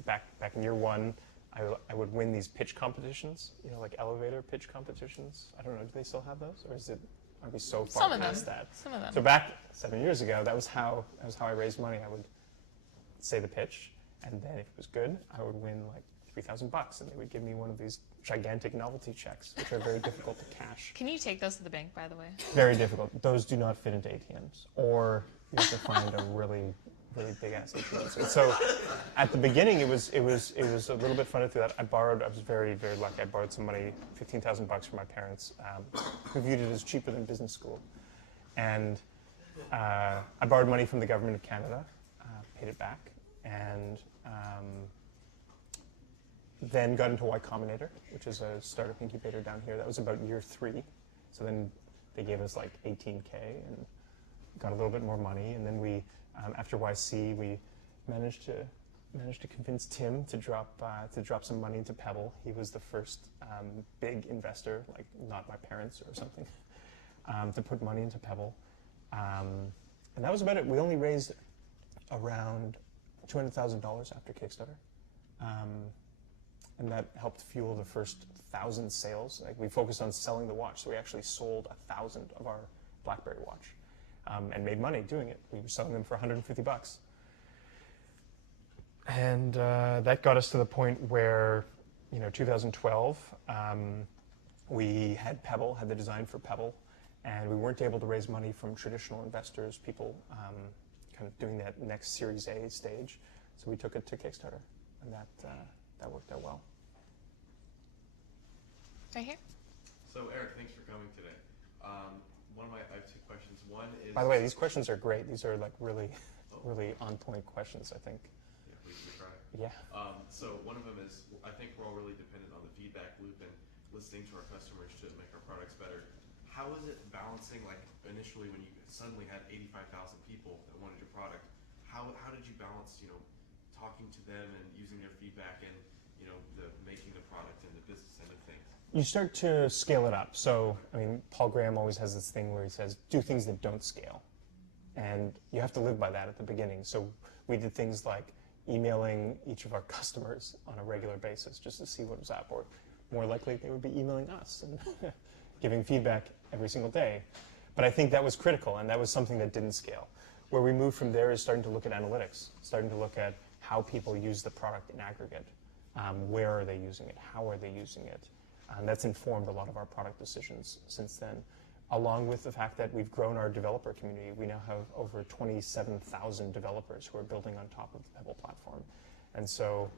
Back in year one, I would win these pitch competitions, like elevator pitch competitions. I don't know, do they still have those, or are we so far Some of them. past that? Some of them. So back 7 years ago, that was how I raised money. I would say the pitch, and then if it was good, I would win like $3,000, and they would give me one of these gigantic novelty checks, which are very difficult to cash. Can you take those to the bank, by the way? Very difficult. Those do not fit into ATMs, or you have to find a really big ass ATM. So at the beginning, it was a little bit fun to do that. I was very lucky. I borrowed some money, $15,000 from my parents, who viewed it as cheaper than business school, and I borrowed money from the government of Canada, paid it back, and then got into Y Combinator, which is a startup incubator down here. That was about year 3. So then they gave us like $18K and got a little bit more money. And then we, after YC, we managed to convince Tim to drop some money into Pebble. He was the first big investor, like not my parents or something, to put money into Pebble. And that was about it. We only raised around $200,000 after Kickstarter. And that helped fuel the first 1,000 sales. Like, we focused on selling the watch, so we actually sold 1,000 of our BlackBerry watch, and made money doing it. We were selling them for $150. And that got us to the point where, 2012, we had Pebble, had the design for Pebble, and we weren't able to raise money from traditional investors, people kind of doing that next Series A stage. So we took it to Kickstarter, and that worked out well. Right here. So Eric, thanks for coming today. I have 2 questions. One is. By the way, these questions are great. These are like really on point questions, I think. Yeah, we try. Yeah. So one of them is, I think we're all really dependent on the feedback loop and listening to our customers to make our products better. How is it balancing, like initially when you suddenly had 85,000 people that wanted your product, how did you balance, talking to them and using their feedback and, the making the product and the business end of things? You start to scale it up. So, I mean, Paul Graham always has this thing where he says, do things that don't scale. And you have to live by that at the beginning. So we did things like emailing each of our customers on a regular basis just to see what was up, or more likely they would be emailing us and giving feedback every single day. But I think that was critical, and that was something that didn't scale. Where we moved from there is starting to look at analytics, starting to look at how people use the product in aggregate. Where are they using it? How are they using it? And that's informed a lot of our product decisions since then. along with the fact that we've grown our developer community. We now have over 27,000 developers who are building on top of the Pebble platform. And so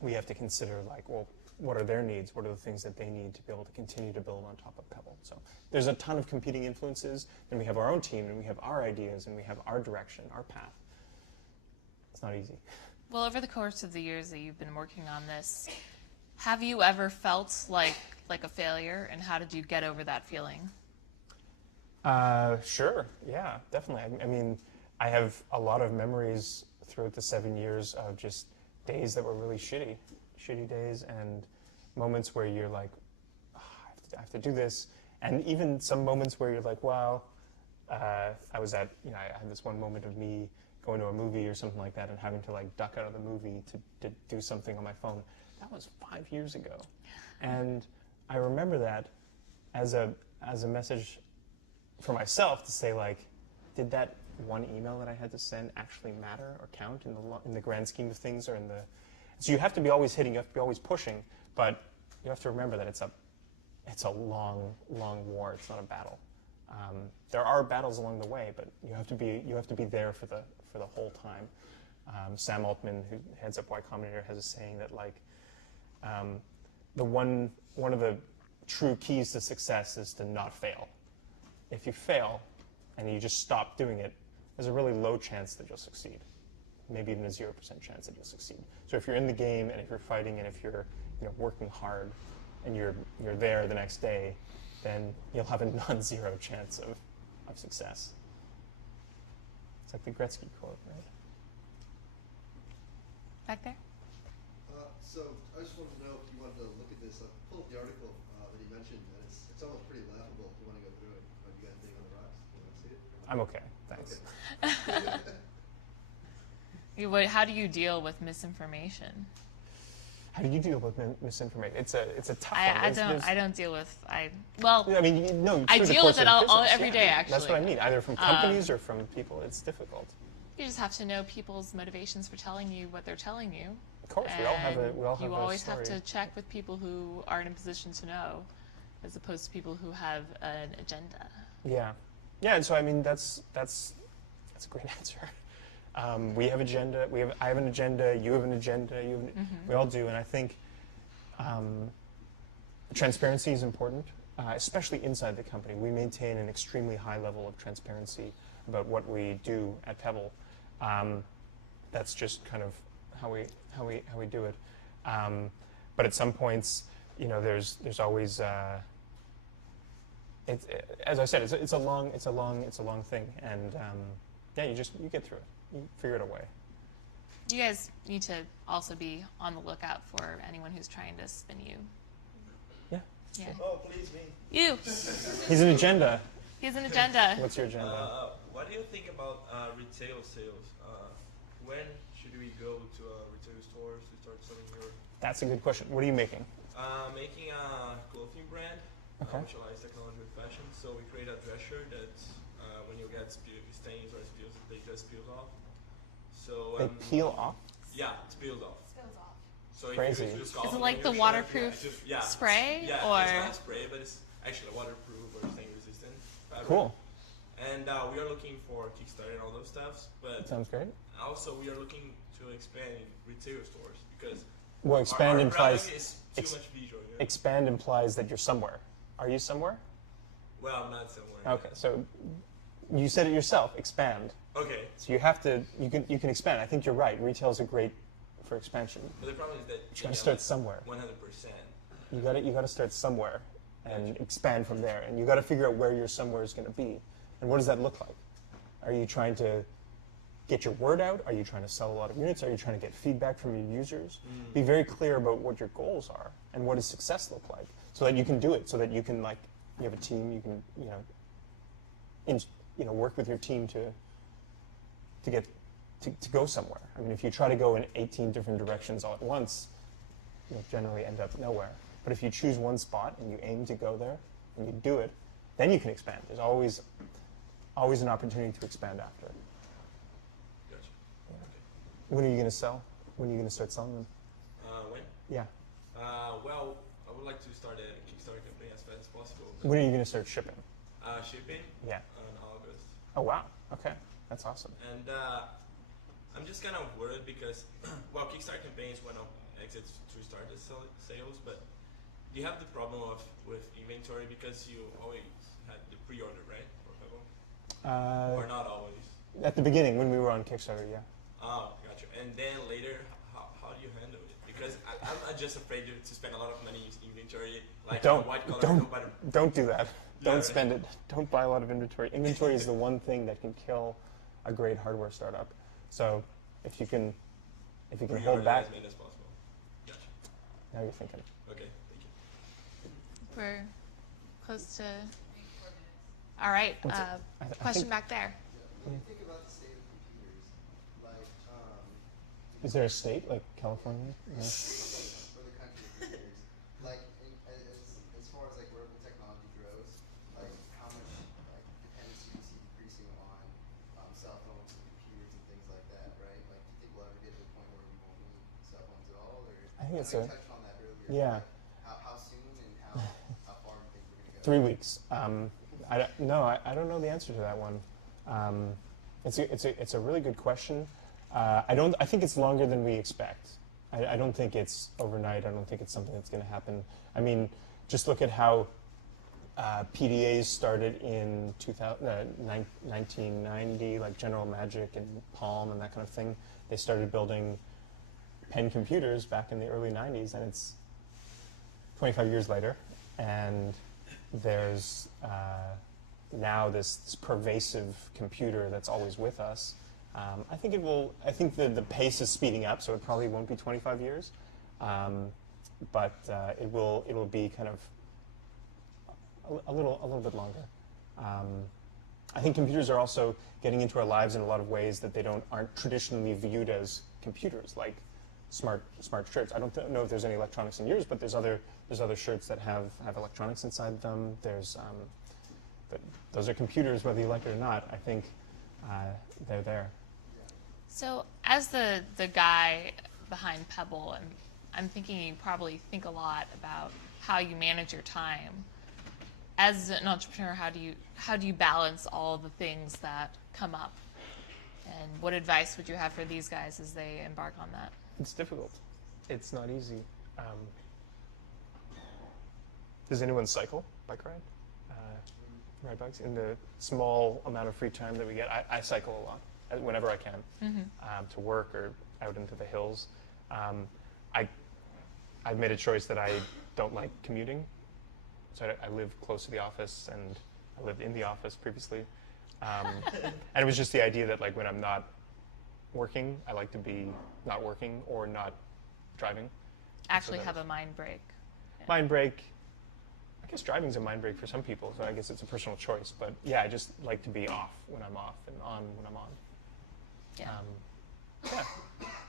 we have to consider, like, well, what are their needs? What are the things that they need to be able to continue to build on top of Pebble? So there's a ton of competing influences. Then we have our own team, and we have our ideas, and we have our direction, our path. It's not easy. Well, over the course of the years that you've been working on this, have you ever felt like a failure, and how did you get over that feeling? Sure, yeah, definitely. I mean, I have a lot of memories throughout the 7 years of just days that were really shitty days, and moments where you're like, oh, I have to do this, and even some moments where you're like, wow, I had this one moment of me going to a movie or something like that and having to like duck out of the movie to do something on my phone. That was 5 years ago, and I remember that as a message for myself to say, like, did that one email that I had to send actually matter or count in the grand scheme of things, or in the... So you have to be always hitting, you have to be always pushing, but you have to remember that it's a long, long war. It's not a battle. There are battles along the way, but you have to be there for the whole time. Sam Altman, who heads up Y Combinator, has a saying that, like, one of the true keys to success is to not fail. If you fail and you just stop doing it, there's a really low chance that you'll succeed. Maybe even a 0% chance that you'll succeed. So if you're in the game, and if you're fighting, and if you're working hard, and you're there the next day, then you'll have a non-zero chance of success. It's like the Gretzky quote, right? Back there? So I just wanted to know if you wanted to look at this. I pulled up the article that he mentioned, and it's almost pretty laughable if you want to go through it. You guys being on the rocks? You want to see it? I'm okay, thanks. Okay. How do you deal with misinformation? How do you deal with misinformation? It's a tough one. I don't deal with. I mean, no. I deal with it every day, actually. That's what I mean. Either from companies or from people. It's difficult. You just have to know people's motivations for telling you what they're telling you. Of course, we all have a You always have story. to check with people who are in a position to know, as opposed to people who have an agenda. Yeah, and so I mean that's a great answer. We have agenda. I have an agenda. You have an agenda. We all do, and I think transparency is important, especially inside the company. We maintain an extremely high level of transparency about what we do at Pebble. That's just kind of how we do it. But at some points, there's always as I said, it's a long thing, and you get through it. You figure it away. You guys need to also be on the lookout for anyone who's trying to spin you. Yeah. Oh, please, me. You. He's an agenda. He has an agenda. What's your agenda? What do you think about retail sales? When should we go to retail stores to start selling your... That's a good question. What are you making? Making a clothing brand, which allows technology with fashion. So we create a dress shirt that when you get stains or spills, they just peel off. So they peel off? Yeah, it peels off. Spills off. So crazy. Is it like the waterproof spray? Yeah, or? It's not a spray, but it's actually waterproof or stain resistant fabric. Cool. And we are looking for Kickstarter and all those stuffs, but that sounds great. Also, we are looking to expand in retail stores because expand our implies is too much visual. Expand implies that you're somewhere. Are you somewhere? Well, I'm not somewhere. Okay, so you said it yourself. Expand. Okay. So you have to. You can expand. I think you're right. Retail's are great for expansion. But the problem is that you got to start somewhere. 100%. You got to start somewhere and expand from there. And you got to figure out where your somewhere is going to be. And what does that look like? Are you trying to get your word out? Are you trying to sell a lot of units? Are you trying to get feedback from your users? Be very clear about what your goals are and what does success look like, so that you can do it. So that you can you have a team. You can work with your team to go somewhere. I mean, if you try to go in 18 different directions all at once, you'll generally end up nowhere. But if you choose one spot and you aim to go there and you do it, then you can expand. There's always an opportunity to expand after. Gotcha. Yeah. Okay. When are you going to sell? When are you going to start selling them? When? Yeah. Well, I would like to start a Kickstarter campaign as fast as possible. When are you going to start shipping? Shipping? Yeah. In August. Oh, wow. Okay. That's awesome. And I'm just kind of worried because, well, Kickstarter campaigns went up exits to start the sales, but do you have the problem with inventory because you always had the pre-order, right, for Pebble? Or not always? At the beginning, when we were on Kickstarter, yeah. Oh, gotcha. And then later, how do you handle it? Because I'm just afraid to spend a lot of money in inventory, like on white collar. Don't do that. Don't spend it. Don't buy a lot of inventory. Inventory is the one thing that can kill a great hardware startup. So if you can hold back. As many as possible. Gotcha. Now you're thinking. Okay, thank you. We're close to. All right. Question back there. When you think about the state of computers, like, is there a state like California? or the country of computers, like, as far as like wearable technology grows, like how much like dependency do you see decreasing on cell phones and computers and things like that, right? Like, do you think we'll ever get to the point where we won't need cell phones at all, or I think it's you touched on that earlier. Yeah. Like, how soon and how far do you think we're going to go? 3 weeks. I don't know the answer to that one. It's a really good question. I think it's longer than we expect. I don't think it's overnight. I don't think it's something that's going to happen. I mean, just look at how PDAs started in 1990, like General Magic and Palm and that kind of thing. They started building pen computers back in the early 90s, and it's 25 years later, and there's now this pervasive computer that's always with us. I think the pace is speeding up, so it probably won't be 25 years, but it will be kind of a little bit longer. I think computers are also getting into our lives in a lot of ways that aren't traditionally viewed as computers, like smart shirts. I don't know if there's any electronics in yours, but there's other shirts that have electronics inside them. But those are computers, whether you like it or not. I think they're there. So as the guy behind Pebble, and I'm thinking you probably think a lot about how you manage your time. As an entrepreneur, how do you balance all the things that come up? And what advice would you have for these guys as they embark on that? It's difficult. It's not easy. Does anyone cycle, bike ride? Ride bikes? In the small amount of free time that we get, I cycle a lot, whenever I can, to work or out into the hills. I've made a choice that I don't like commuting. So I live close to the office, and I lived in the office previously. And it was just the idea that, like, when I'm not working, I like to be not working or not driving. Actually have a mind break. Mind break. I guess driving's a mind break for some people, so I guess it's a personal choice. But yeah, I just like to be off when I'm off and on when I'm on. Yeah. Yeah.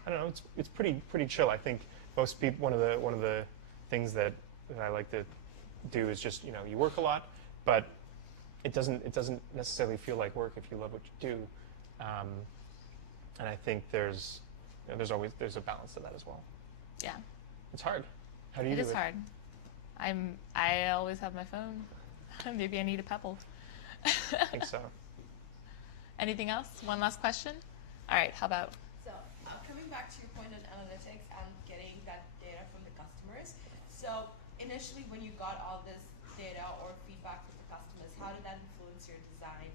I don't know. It's pretty chill. I think most people. One of the things that I like to do is just, you work a lot, but it doesn't necessarily feel like work if you love what you do. And I think there's a balance to that as well. Yeah. It's hard. How do you do it? It is hard. I always have my phone. Maybe I need a Pebble. I think so. Anything else? One last question? All right, how about? So coming back to your point on analytics and getting that data from the customers. So initially when you got all this data or feedback from the customers, how did that influence your design?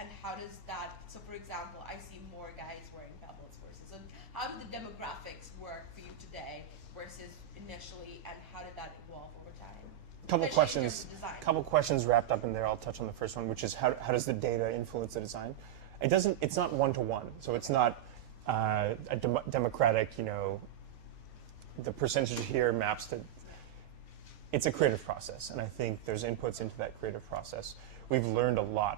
And how does that, so for example, I see more guys wearing Pebbles versus, so how do the demographics work for you today versus initially, and how did that evolve over time? Couple questions wrapped up in there. I'll touch on the first one, which is how does the data influence the design? It's not one-to-one, so it's not a democratic, the percentage here maps to, it's a creative process, and I think there's inputs into that creative process. We've learned a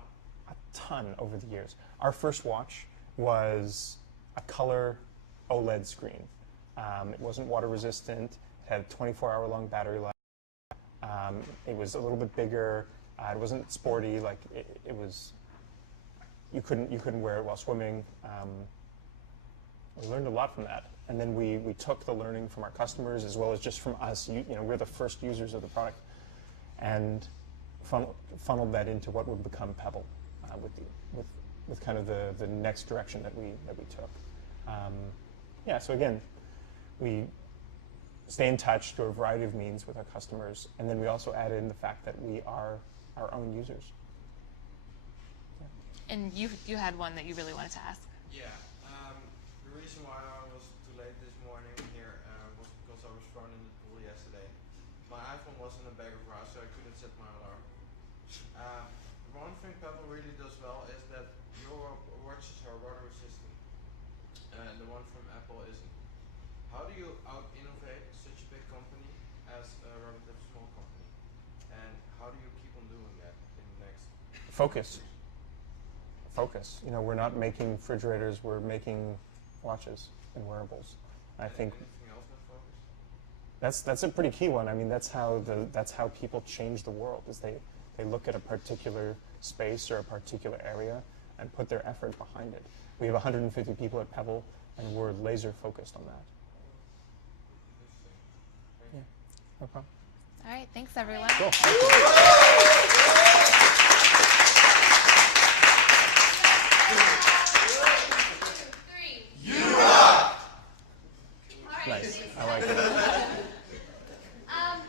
ton over the years. Our first watch was a color OLED screen. It wasn't water resistant. It had a 24-hour-long battery life. It was a little bit bigger. It wasn't sporty. Like it was. You couldn't wear it while swimming. We learned a lot from that, and then we took the learning from our customers as well as just from us. We're the first users of the product, and funneled that into what would become Pebble with kind of the next direction that we took. Yeah, so again, we stay in touch through a variety of means with our customers, and then we also add in the fact that we are our own users. Yeah. And you had one that you really wanted to ask. Yeah. The reason why I was too late this morning here was because I was thrown in the pool yesterday. My iPhone was in a bag of rice, so I couldn't set my alarm. One thing Pebble really does well is that your watches are water resistant, and the one from Apple isn't. How do you out-innovate such a big company as a relatively small company? And how do you keep on doing that in the next... Focus. You know, we're not making refrigerators, we're making watches and wearables. I think anything else than focus? that's a pretty key one. I mean, that's how people change the world, is they look at a particular space or a particular area and put their effort behind it. We have 150 people at Pebble, and we're laser focused on that. Yeah, no problem. All right, thanks everyone. Cool. Nice. I like it.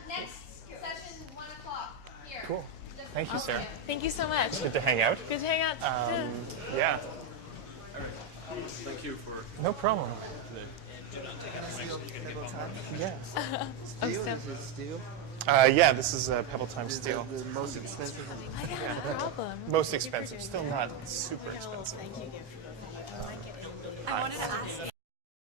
Next session, 1 o'clock here. Cool. Thank you, Sarah. Thank you so much. Good to hang out. Good to hang out. Yeah. Thank you for No problem. today. Yeah. Oh, still. Steel? Yeah, this is Pebble Time Steel. The most expensive. I got no problem. Most expensive. Still not super expensive. I wanted to ask